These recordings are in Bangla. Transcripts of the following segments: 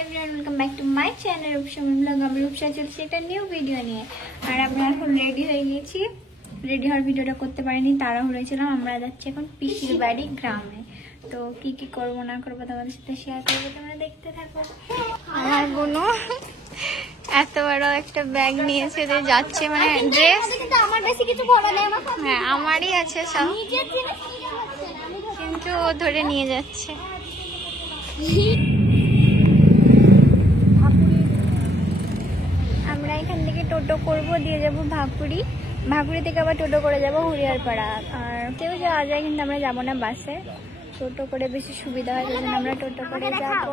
Welcome back to my channel Rupsa blog. আমি রূপসা চলছে একটা নিউ ভিডিও নিয়ে। আর আমরা এখন রেডি হয়ে গেছি। রেডি হওয়ার ভিডিওটা করতে পারিনি, তাড়াহুড়ো ছিলাম। আমরা যাচ্ছি এখন পিসির বাড়ি গ্রামে। তো কি কি করব না করব তোমাদের সাথে শেয়ার করব, তোমরা দেখতে থাকো। আমার বোনও এত বড় একটা ব্যাগ নিয়েছে যে যাচ্ছে, মানে ড্রেস কিন্তু আমার বেশি কিছু ভরা নেই। হ্যাঁ আমারই আছে সব, কিন্তু ও ধরে নিয়ে যাচ্ছে। আমরা এখান থেকে টোটো করব, দিয়ে যাব ভাকুড়ি। ভাকুড়ি থেকে আবার টোটো করে যাব হরিয়ারপাড়া। আর কেউ যাওয়া যায়, কিন্তু আমরা যাব না বাসে, টোটো করে বেশি সুবিধা হয়, সেজন্য আমরা টোটো করে যাব।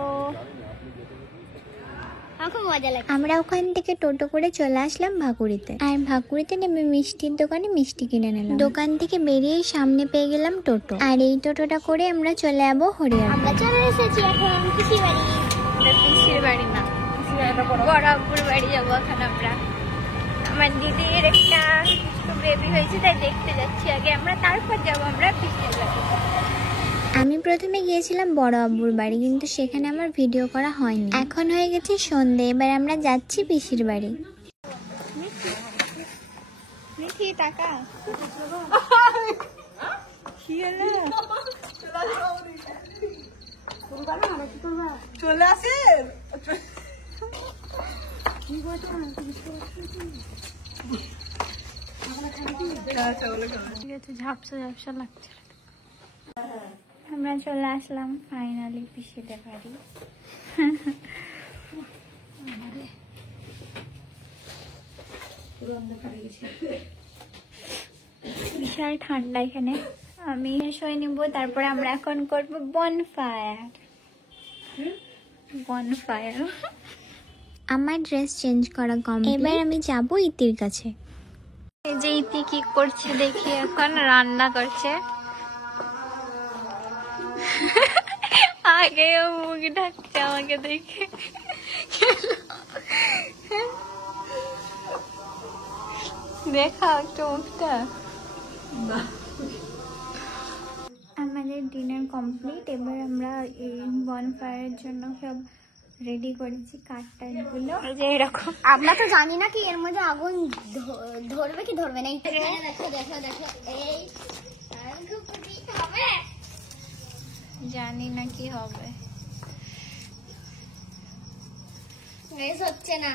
আমরা ওখান থেকে টোটো করে চলে আসলাম ভাকুড়িতে। আর ভাকুড়িতে নেমে মিষ্টির দোকানে মিষ্টি কিনে নিলাম। দোকান থেকে বেরিয়ে সামনে পেয়ে গেলাম টোটো, আর এই টোটোটা করে আমরা চলে যাবো হরিয়ার। আমরা চলে এসেছি এখন পিসির বাড়ি। পিসির বাড়ি না, বড়পুর বাড়ি যাবো এখন আমরা। আমার দিদির একটা বেবি হয়েছে, তাই দেখতে যাচ্ছি আগে আমরা, তারপর যাবো আমরা পিসির বাড়ি। আমি প্রথমে গিয়েছিলাম বড় আব্বুর বাড়ি, কিন্তু সেখানে আমার ভিডিও করা হয়নি। এখন হয়ে গেছে সন্ধে, এবার আমরা যাচ্ছি পিসির বাড়ি। মিঠি টাকা চলে আসে ঝাপসা ঝাপসা লাগছে। আমরা চলে আসলাম ফাইনালি পিসিদের বাড়ি। বিশাল ঠান্ডা এখানে। আমি শুয়ে নিব, তারপরে আমরা এখন করব বনফায়ার। আমার ড্রেস চেঞ্জ করা কমপ্লিট, এবার আমি যাব ইতির কাছে। এই যে ইতি কি করছে দেখি, এখন রান্না করছে। আগে ও মুখ ঢাকছে আমাকে দেখে। দেখা একটু মুখটা। আমাদের ডিনার কমপ্লিট, এবার আমরা এই বনফায়ারের জন্য সব রেডি করেছি কাঠটাগুলো। এই যে এরকম, আমরা তো জানি না কি এর মধ্যে আগুন ধরবে কি ধরবে না। দেখো দেখো দেখো, এই হবে, জানি না কি হবে। রেস হচ্ছে না,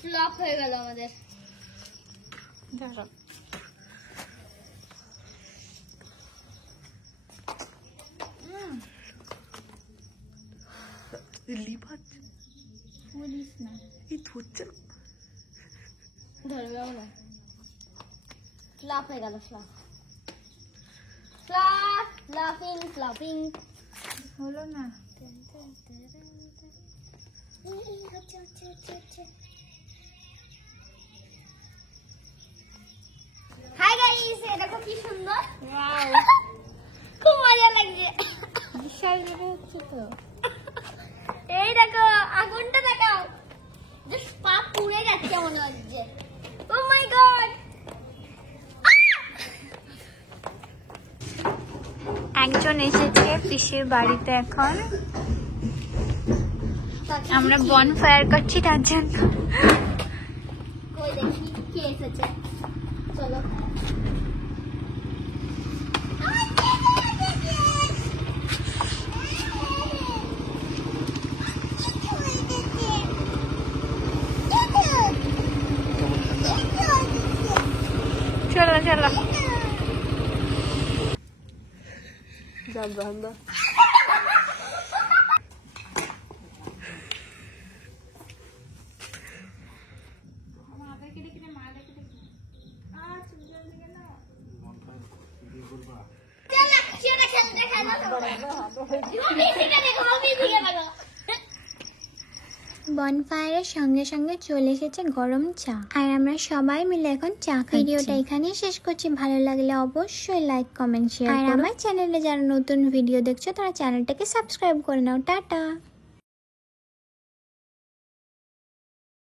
ফ্লপ হয়ে গেল আমাদের। ধরো পুলিশ না, ধরবে না, ফ্লপ হয়ে গেল। ফ্লপ ফ্লপ ফ্লপিং ফ্লপিং হলো না। হাই গাইস, দেখো কি সুন্দর, খুব মজা লাগছে। বিশাল জোরে হচ্ছে তো। এই দেখো আগুনটা, দেখাও, জাস্ট পা পুড়ে যাচ্ছে মনে হচ্ছে। ও মাই গড, একজন এসেছে পিসির বাড়িতে, এখন আমরা বনফায়ার করছি তার জন্য। কই দেখি কে এসেছে, চলো। চলো চলো। বনফায়ারের সঙ্গে সঙ্গে চলে এসেছে গরম চা, আর আমরা সবাই মিলে এখন চা খাচ্ছি। ভিডিওটা এখানেই শেষ করছি। ভালো লাগলে অবশ্যই লাইক কমেন্ট শেয়ার, আর আমার চ্যানেলে যারা নতুন ভিডিও দেখছো তারা চ্যানেলটাকে সাবস্ক্রাইব করে নাও। টাটা।